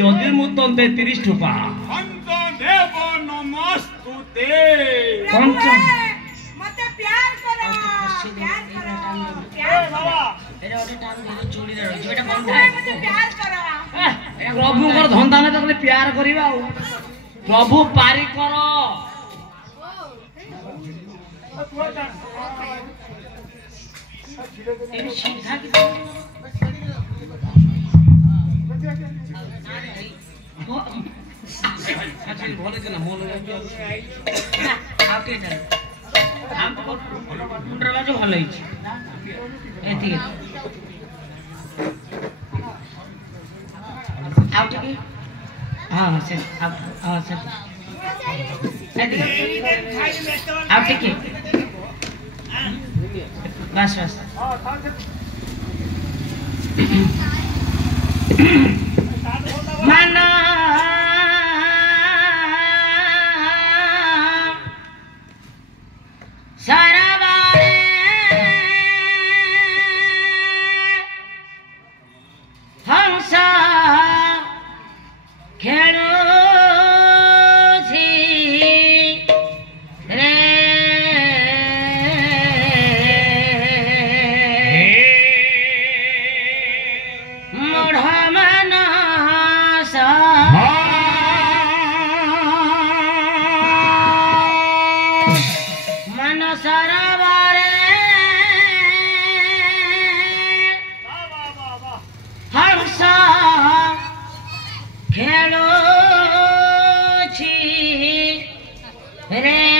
যদি মুতন্তে 30 টুপা দেব নমস্তুতে মতে প্যার করো প্যার করো এটা ওটা টান ধরে চুড়ি রে রইছে এটা বন্ধ মতে প্যার করো প্রভুଙ୍କର ଧନ୍ଦା ନେ ତାକୁ ପ୍ୟାର କରିବା ଆଉ ପ୍ରଭୁ ପାରି କର ଏ ସିଧା କି ଆଚ୍ଛା ଭଲ କି ନା ମୋ ଲଗା ଆଉ କେଟା ଆଉ ମୁଣ୍ଡର ବାଜୁ ଭଲ ହେଇଛି ଏତିକି ଆଉ ଟିକେ ହଁ ସେ ଆଉ ସେ ଆଉ ଟିକେ बस बस मना सारा बारे हंसा खेलो Daru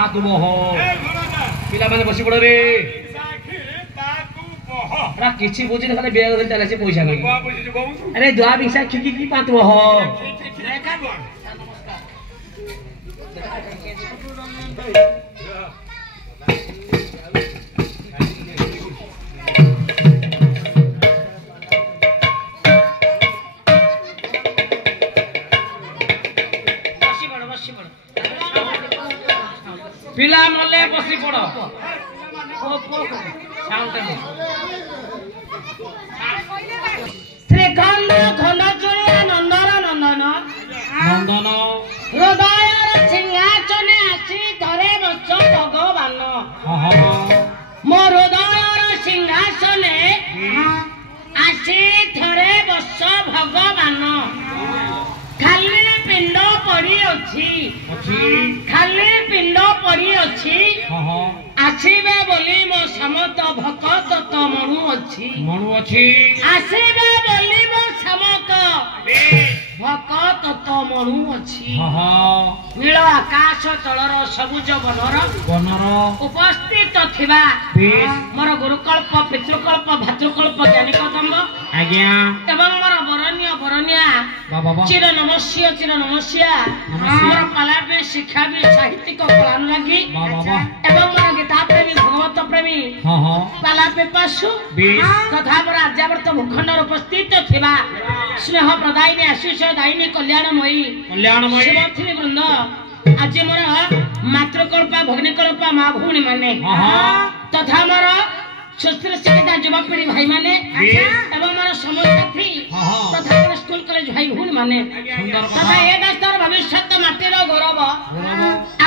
ପାତୁ ବହ ଏ ଘରଟା ପିଲାମାନେ ବସି ପଡ ରେ ସାକ୍ଷୀ ତାକୁ ବହ ରା କିଛି ବୁଝିଲେ ଖାଲି ବେଗ ଧରି ଚାଲିଛି ପଇସା ନାହିଁ କଣ ବୁଝିଛୁ କହୁଛୁ ଆରେ ଦୁଆ ବିସା ଖିକି କି ପାତୁ ବହ ପିଲା ମଲେ ବସି ପଡ ଶ୍ରୀଖଣ୍ଡ ଖଣ୍ଡ ଚୂଳିଆ ନନ୍ଦନ ନନ୍ଦନ ନନ୍ଦନ ହୃଦୟର ସିଂହାସନେ ଆସି ଧରେ ବସ ଭଗବାନ ମୋ ହୃଦୟର ସିଂହାସନେ ଆସି ଥରେ ବସ ଭଗବାନ ଖାଲି ପିଣ୍ଡ ପଡି ଅଛି ଖାଲି ପିଣ୍ଡ ପଡି ଅଛି ଆସିବେ ବୋଲି ମୋ ସମତ ଭକତ ତ ମଣୁ ଅଛି ଆସିବେ ବୋଲି ମୋ ସମତ ଭକତ ତ ମଣୁ ଅଛି ନୀଳ ଆକାଶ ତଳର ସବୁଜ ବନର ଉପସ୍ଥିତ ଥିବା ମୋର ଗୁରୁକଳ୍ପ ପିତୃକଳ୍ପ ଭାତୃକଳ୍ପ ଜ୍ଞାନୀ କଦମ୍ବ ଆଜ୍ଞା ଏବଂ ମୋର ବରଣ୍ୟ ବରଣ୍ୟା ଚିର ନମସ୍ୟା ମୋର କଳାବି ଶିକ୍ଷାବି ସାହିତ୍ୟିକ କଳାନୁରାଗୀ ଏବଂ ମୋର ଗୀତା ପ୍ରେମୀ ଭଗବତ ପ୍ରେମୀ ପାଲା ପିପାସୁ ତଥା ମୋର ଆର୍ଯ୍ୟାବର୍ତ୍ତ ଭୂଖଣ୍ଡରେ ଉପସ୍ଥିତ ଥିବା ସ୍ନେହ ପ୍ରଦାୟିନୀ ଆଶିଷ ଦାୟିନୀ କଲ୍ୟାଣମୟୀ ଶିବର୍ଥିନୀ ବୃନ୍ଦ ଆଜି ମୋର ମାତୃକଳ୍ପା ଭଗ୍ନୀକଳ୍ପା ମା ଭଉଣୀ ମାନେ ତଥା ମୋର ସୁସ୍ଥ ଶିକ୍ଷିତ ଯୁବପିଢି ଭାଇ ମାନେ ଏବଂ ମୋର ସମସାଥୀ ତଥା ମୋର ସ୍କୁଲ କଲେଜ ଭାଇ ଭଉଣୀ ମାନେ ତଥା ଏ ଦେଶର ଭବିଷ୍ୟତ ମାଟିର ଗୌରବ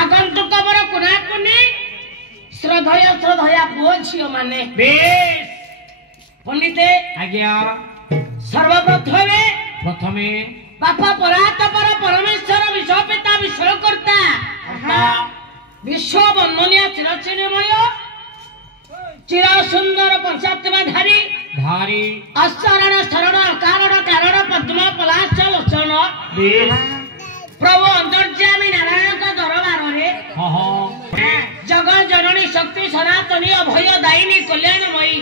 ଆଗନ୍ତୁକ ମୋର କୁନାକୁନି ଶ୍ରଦ୍ଧୟା ପୁଅ ଝିଅ ମାନେ ପଣ୍ଡିତେ ଆଜ୍ଞା ସର୍ବପ୍ରଥମେ ବାପା ପରାତପର ପରମେଶ୍ୱର ବିଶ୍ୱପିତା ବିଶ୍ୱକର୍ତ୍ତା ବିଶ୍ୱ ବନ୍ଦନୀୟ ଚିରଚିନ୍ମୟ ଚିର ସୁନ୍ଦର ପଞ୍ଚାତ୍ମା ଧାରୀ ଅଶରଣ ଶରଣ ଅକାରଣ କାରଣ ପଦ୍ମ ପଲାଶ ଲୋଚନ ପ୍ରଭୁ ଅନ୍ତର୍ଯ୍ୟାମୀ ନାରାୟଣଙ୍କ ଦରବାରରେ ଜଗତ ଜନନୀ ଶକ୍ତି ସନାତନୀ ଅଭୟ ଦାୟିନୀ କଲ୍ୟାଣମୟୀ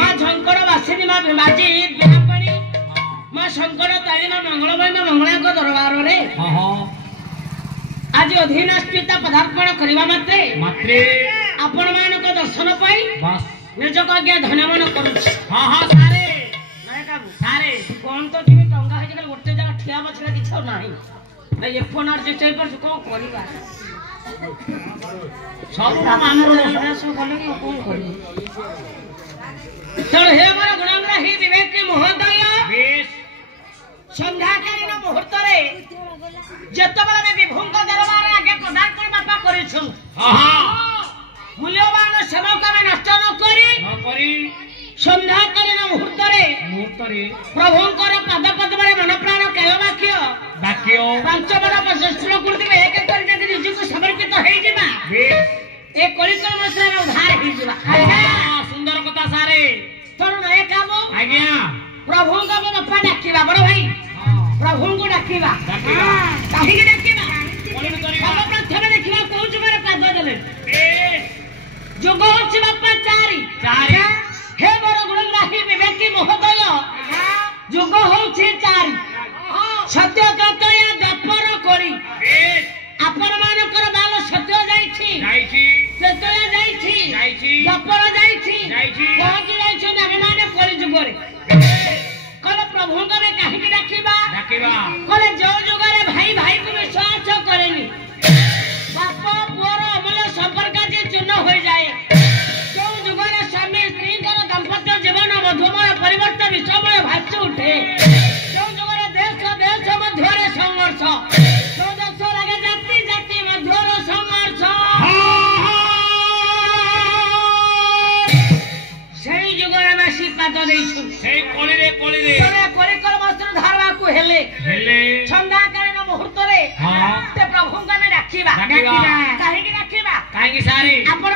ମା ଝଙ୍କର ବାସିନୀ ମା ଭୀମାଜୀ ବିହାପାଣୀ ମା ଶଙ୍କର ତାରିଣୀ ମା ମଙ୍ଗଳମୟୀ ମା ମଙ୍ଗଳାଙ୍କ ଦରବାରରେ ଆଜି ଅଧିନାସ୍ତିତା ପଦାର୍ପଣ କରିବା ମାତ୍ରେ ଆପଣ ମାନଙ୍କ ଦର୍ଶନ ପାଇଁ ନିଜକୁ ଆଜ୍ଞା ଧନ୍ୟମନ କରୁଛି କଣ ତ ଟିକେ ଟଙ୍କା ହେଇଛି ଖାଲି ଗୋଟେ ଜାଗା ଠିଆ ବସିଲା କିଛି ଆଉ ନାହିଁ କଣ କରିବା ସବୁ ଆମର ସବୁ କଲେ କଣ କରିବୁ ତେଣୁ ହେ ମୋର ଗୁଣଗ୍ରା ହି ବିବେକ ମହୋଦୟ ସନ୍ଧ୍ୟାକାଳୀନ ମୁହୂର୍ତ୍ତରେ ଯେତେବେଳେ ଆମେ ବିଭୁଙ୍କ ଦରବାର ଆଗେ ପଦାର୍ପଣ ବାପା କରିଛୁ ମୂଲ୍ୟବାନ ସେବକ ଆମେ ନଷ୍ଟ ନ କରି ସନ୍ଧ୍ୟାକାଳୀନ ମୁହୂର୍ତ୍ତରେ ପ୍ରଭୁଙ୍କର ପାଦ ପଦ୍ମରେ ମନ ପ୍ରାଣ କାୟ ବାକ୍ୟ ପାଞ୍ଚ ବଡ଼ ପ୍ରଶସ୍ତ୍ର କରୁଥିବେ ଏକ କରି ଯଦି ନିଜକୁ ସମର୍ପିତ ହେଇଯିବା ଏ କଳିକଳ ମସଲାରେ ଉଦ୍ଧାର ହେଇଯିବା ସୁନ୍ଦର କଥା ସାରେ ତୋର ନୟ କାମ ଆଜ୍ଞା ପ୍ରଭୁଙ୍କ ବାପା ଡାକିବା ବଡ ଭାଇ ପ୍ରଭୁଙ୍କୁ ଡାକିବା କାହିଁକି ଡାକିବା ସର୍ବପ୍ରଥମେ ଦେଖିବା କୋଉ ଯୁଗରେ ପାଦ ଦେଲେ ଯୁଗ ହଉଛି ବାପା ଚାରି ହେ ମୋର ଗୁଣଗ୍ରାହୀ ବିବେକୀ ମହୋଦୟ ଯୁଗ ହଉଛି ଚାରି ସତ୍ୟ କର୍ତ୍ତବ୍ୟ ଦପର କରି ଆପଣ ମାନଙ୍କର ବାଲ ସତ୍ୟ ଯାଇଛି ତ୍ରେତୟା ଯାଇଛି ଦପର ଯାଇଛି ପହଞ୍ଚି ଯାଇଛନ୍ତି ଆମେ ମାନେ କଳି ଯୁଗରେ କଲେ ପ୍ରଭୁଙ୍କ ଆମେ କାହିଁକି ଡାକିବା କଲେ ଯୋଉ ଯୁଗରେ ଭାଇ ଭାଇକୁ ବିଶ୍ୱାସ କରେନି ବାପ ପୁଅର ଅମୂଲ୍ୟ ସମ୍ପର୍କ ଯେ ଚୂର୍ଣ୍ଣ ହୋଇଯାଏ ଯୋଉ ଯୁଗରେ ସ୍ୱାମୀ ସ୍ତ୍ରୀଙ୍କର ଦାମ୍ପତ୍ୟ ଜୀବନ ମଧୁମୟ ପରିବର୍ତ୍ତନ ବିଶ୍ୱମୟ ଭାସି ଉଠେ ଯୋଉ ଯୁଗରେ ଦେଶ ମଧ୍ୟରେ ସଂଘର୍ଷ ଯୋଉ ଦେଶ ଲାଗେ ଜାତି ମଧ୍ୟରେ ସଂଘର୍ଷ ସେଇ ଯୁଗରେ ବାସି ପାଦ ଦେଇଛୁ କଳିକଳ ବସ୍ତ୍ର ଧାରବାକୁ ହେଲେ ସନ୍ଧ୍ୟାକାଳୀନ ମୁହୂର୍ତ୍ତରେ ପ୍ରଭୁଙ୍କୁ ଆମେ ଡାକିବା କାହିଁକି ଡାକିବା ଆପଣ